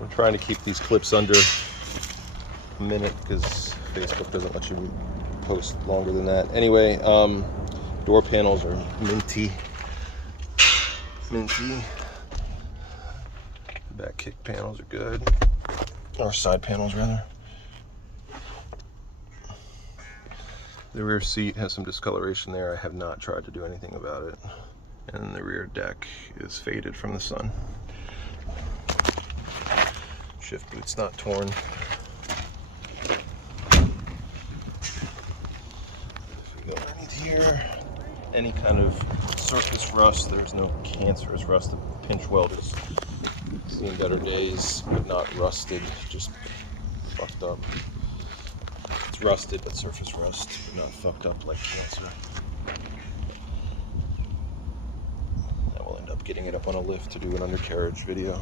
I'm trying to keep these clips under a minute because Facebook doesn't let you post longer than that. Anyway, door panels are minty. The back kick panels are good, or side panels rather. The rear seat has some discoloration there. I have not tried to do anything about it. And the rear deck is faded from the sun. Shift boot's not torn. If we go underneath here, any kind of surface rust, there's no cancerous rust. The pinch weld is seen better days, but not rusted, just fucked up. It's rusted, but surface rust, but not fucked up like cancer. I will end up getting it up on a lift to do an undercarriage video.